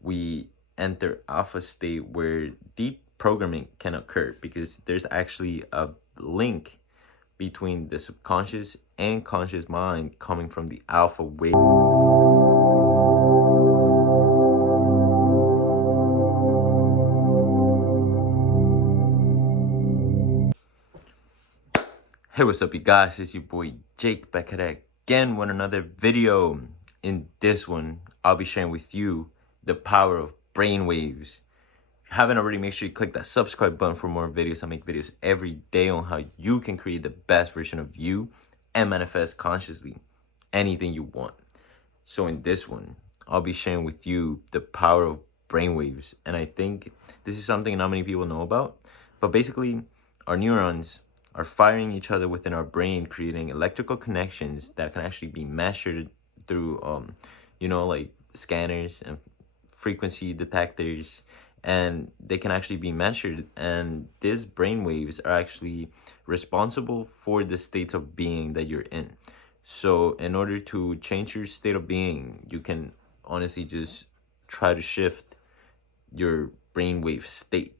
we enter alpha state where deep programming can occur because there's actually a link between the subconscious and conscious mind coming from the alpha wave. Hey, what's up, you guys? It's your boy Jake back at it again with another video. In this one, I'll be sharing with you the power of brainwaves. If you haven't already, make sure you click that subscribe button for more videos. I make videos every day on how you can create the best version of you and manifest consciously anything you want. So in this one, I'll be sharing with you the power of brainwaves. And I think this is something not many people know about. But basically, our neurons are firing each other within our brain, creating electrical connections that can actually be measured through, like scanners and frequency detectors, and they can actually be measured. And these brain waves are actually responsible for the states of being that you're in. So in order to change your state of being, you can honestly just try to shift your brainwave state.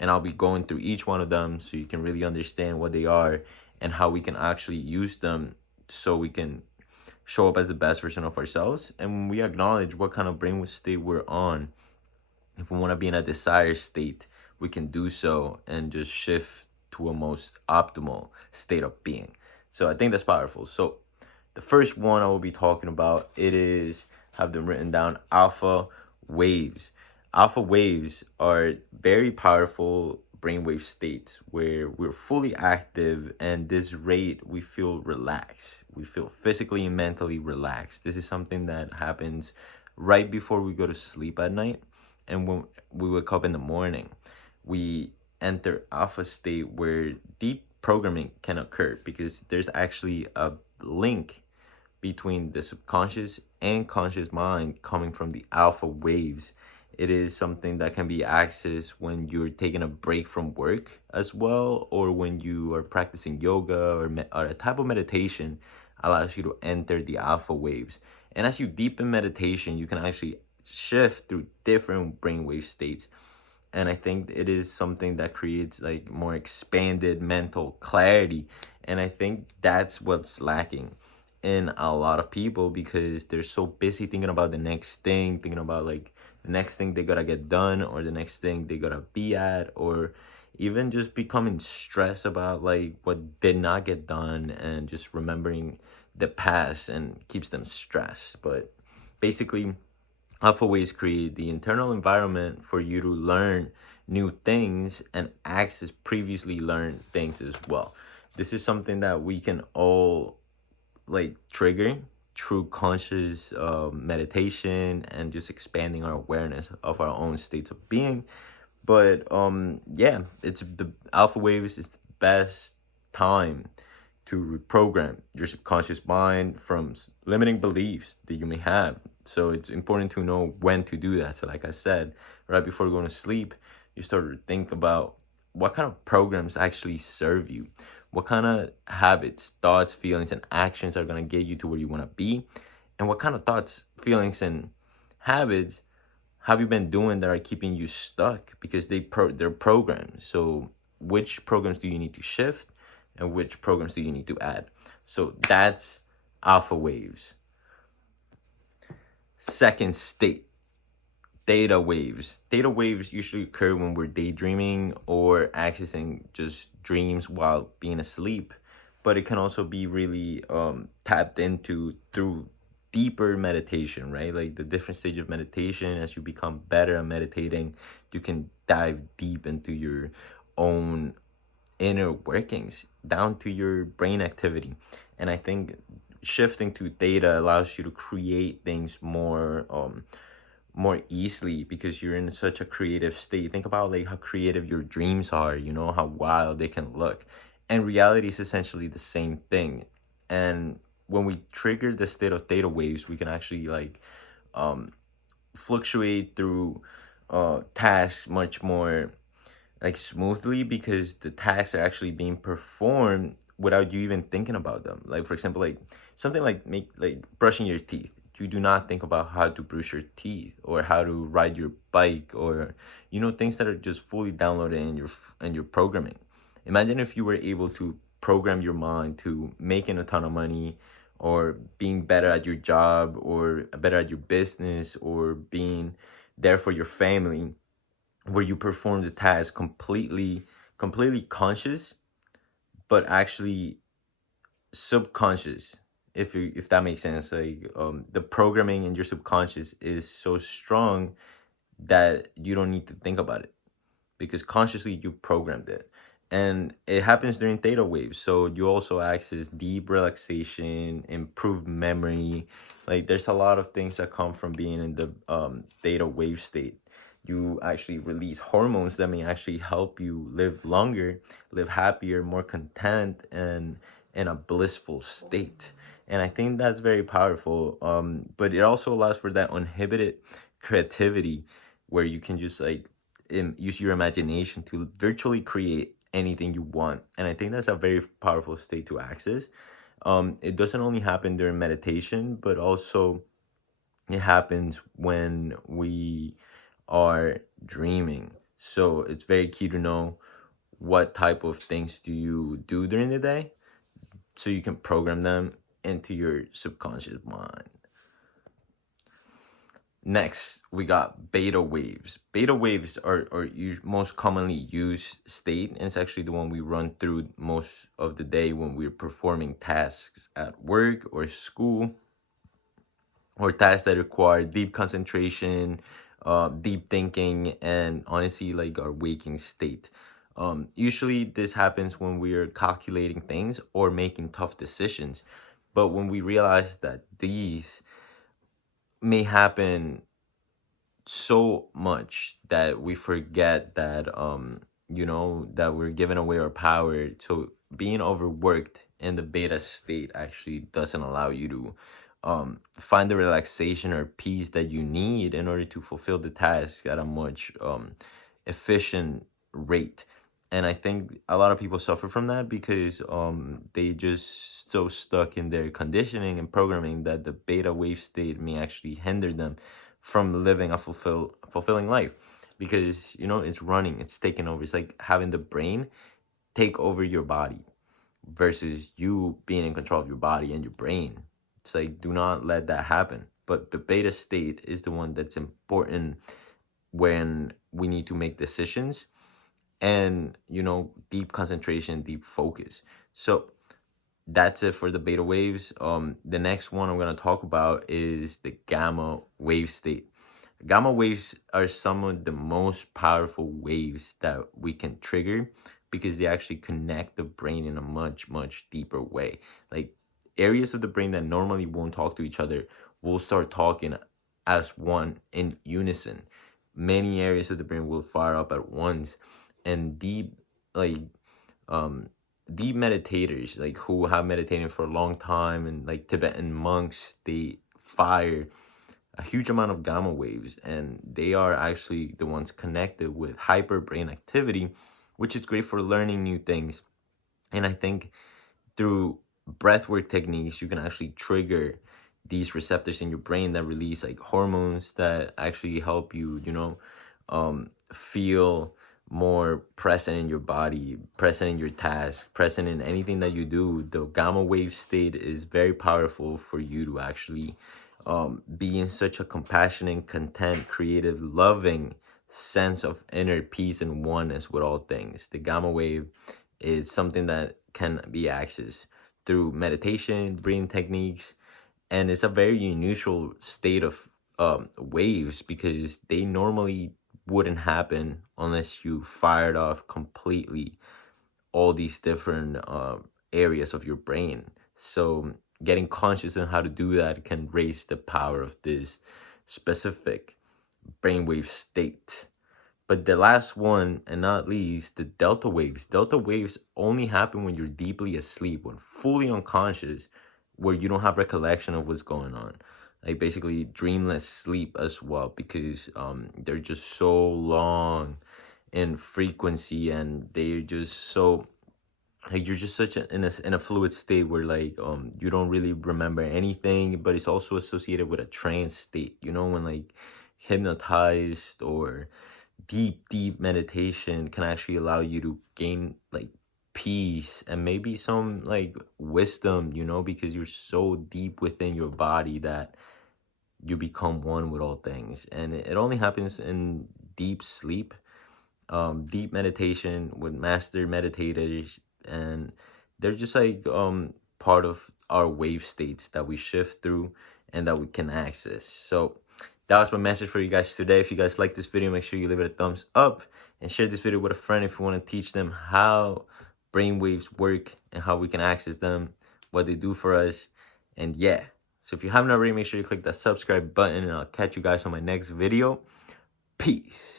And I'll be going through each one of them so you can really understand what they are and how we can actually use them so we can show up as the best version of ourselves. And when we acknowledge what kind of brainwave state we're on, if we want to be in a desired state, we can do so and just shift to a most optimal state of being. So I think that's powerful. So the first one I will be talking about, have them written down, alpha waves. Alpha waves are very powerful brainwave states where we're fully active, and this rate we feel relaxed. We feel physically and mentally relaxed. This is something that happens right before we go to sleep at night, and when we wake up in the morning, we enter alpha state where deep programming can occur because there's actually a link between the subconscious and conscious mind coming from the alpha waves. It is something that can be accessed when you're taking a break from work as well, or when you are practicing yoga or a type of meditation allows you to enter the alpha waves. And as you deepen meditation, you can actually shift through different brainwave states. And I think it is something that creates like more expanded mental clarity. And I think that's what's lacking in a lot of people because they're so busy thinking about the next thing, thinking about like the next thing they gotta get done or the next thing they gotta be at, or even just becoming stressed about like what did not get done and just remembering the past and keeps them stressed. But basically, alpha waves create the internal environment for you to learn new things and access previously learned things as well. This is something that we can all like trigger through conscious meditation and just expanding our awareness of our own states of being. But it's the alpha waves is the best time to reprogram your subconscious mind from limiting beliefs that you may have. So it's important to know when to do that. So like I said, right before going to sleep, you start to think about what kind of programs actually serve you. What kind of habits, thoughts, feelings, and actions are going to get you to where you want to be? And what kind of thoughts, feelings, and habits have you been doing that are keeping you stuck because they're programs? So which programs do you need to shift and which programs do you need to add? So that's alpha waves. Second state, theta waves. Theta waves usually occur when we're daydreaming or accessing just dreams while being asleep, but it can also be really tapped into through deeper meditation, right? Like the different stage of meditation, as you become better at meditating, you can dive deep into your own inner workings, down to your brain activity. And I think shifting to theta allows you to create things more easily because you're in such a creative state. Think about like how creative your dreams are, how wild they can look. And reality is essentially the same thing. And when we trigger the state of theta waves, we can actually like fluctuate through tasks much more like smoothly because the tasks are actually being performed without you even thinking about them. Like for example, like something like brushing your teeth. you do not think about how to brush your teeth or how to ride your bike, or things that are just fully downloaded in your programming. Imagine if you were able to program your mind to making a ton of money, or being better at your job, or better at your business, or being there for your family, where you perform the task completely conscious, but actually subconscious, if that makes sense. Like, the programming in your subconscious is so strong that you don't need to think about it, because consciously you programmed it. And it happens during theta waves, so you also access deep relaxation, improved memory. Like, there's a lot of things that come from being in the theta wave state. You actually release hormones that may actually help you live longer, live happier, more content, and in a blissful state. And I think that's very powerful. But it also allows for that uninhibited creativity, where you can just like use your imagination to virtually create anything you want. And I think that's a very powerful state to access. It doesn't only happen during meditation, but also it happens when we are dreaming. So it's very key to know what type of things do you do during the day, so you can program them into your subconscious mind. Next, we got beta waves. Beta waves are most commonly used state, and it's actually the one we run through most of the day when we're performing tasks at work or school, or tasks that require deep concentration, deep thinking, and honestly, like our waking state. Usually, this happens when we are calculating things or making tough decisions. But when we realize that these may happen so much that we forget that that we're giving away our power. So being overworked in the beta state actually doesn't allow you to find the relaxation or peace that you need in order to fulfill the task at a much efficient rate. And I think a lot of people suffer from that because they just so stuck in their conditioning and programming that the beta wave state may actually hinder them from living a fulfilling life, because it's running, it's taking over. It's like having the brain take over your body versus you being in control of your body and your brain. It's like, do not let that happen. But the beta state is the one that's important when we need to make decisions, and deep concentration, deep focus. So that's it for the beta waves. The next one I'm going to talk about is the gamma wave state. Gamma waves are some of the most powerful waves that we can trigger, because they actually connect the brain in a much, much deeper way. Like, areas of the brain that normally won't talk to each other will start talking as one, in unison. Many areas of the brain will fire up at once. And deep meditators, like who have meditated for a long time, and like Tibetan monks, they fire a huge amount of gamma waves, and they are actually the ones connected with hyper brain activity, which is great for learning new things. And I think through breathwork techniques, you can actually trigger these receptors in your brain that release like hormones that actually help you, feel more present in your body, present in your task, present in anything that you do. The gamma wave state is very powerful for you to actually be in such a compassionate, content, creative, loving sense of inner peace and oneness with all things. The gamma wave is something that can be accessed through meditation, breathing techniques, and it's a very unusual state of waves, because they normally wouldn't happen unless you fired off completely all these different areas of your brain. So getting conscious on how to do that can raise the power of this specific brainwave state. But the last one, and not least, the delta waves. Delta waves only happen when you're deeply asleep, when fully unconscious, where you don't have recollection of what's going on. Like basically dreamless sleep as well, because they're just so long in frequency, and they're just so like you're just such in a fluid state where like you don't really remember anything, but it's also associated with a trance state, you know, when like hypnotized or deep meditation can actually allow you to gain like peace and maybe some like wisdom, you know, because you're so deep within your body that you become one with all things. And it only happens in deep sleep, deep meditation with master meditators, and they're just like part of our wave states that we shift through and that we can access. So that was my message for you guys today. If you guys like this video, make sure you leave it a thumbs up and share this video with a friend if you want to teach them how brainwaves work and how we can access them, what they do for us. And yeah, so if you haven't already, make sure you click that subscribe button, and I'll catch you guys on my next video. Peace.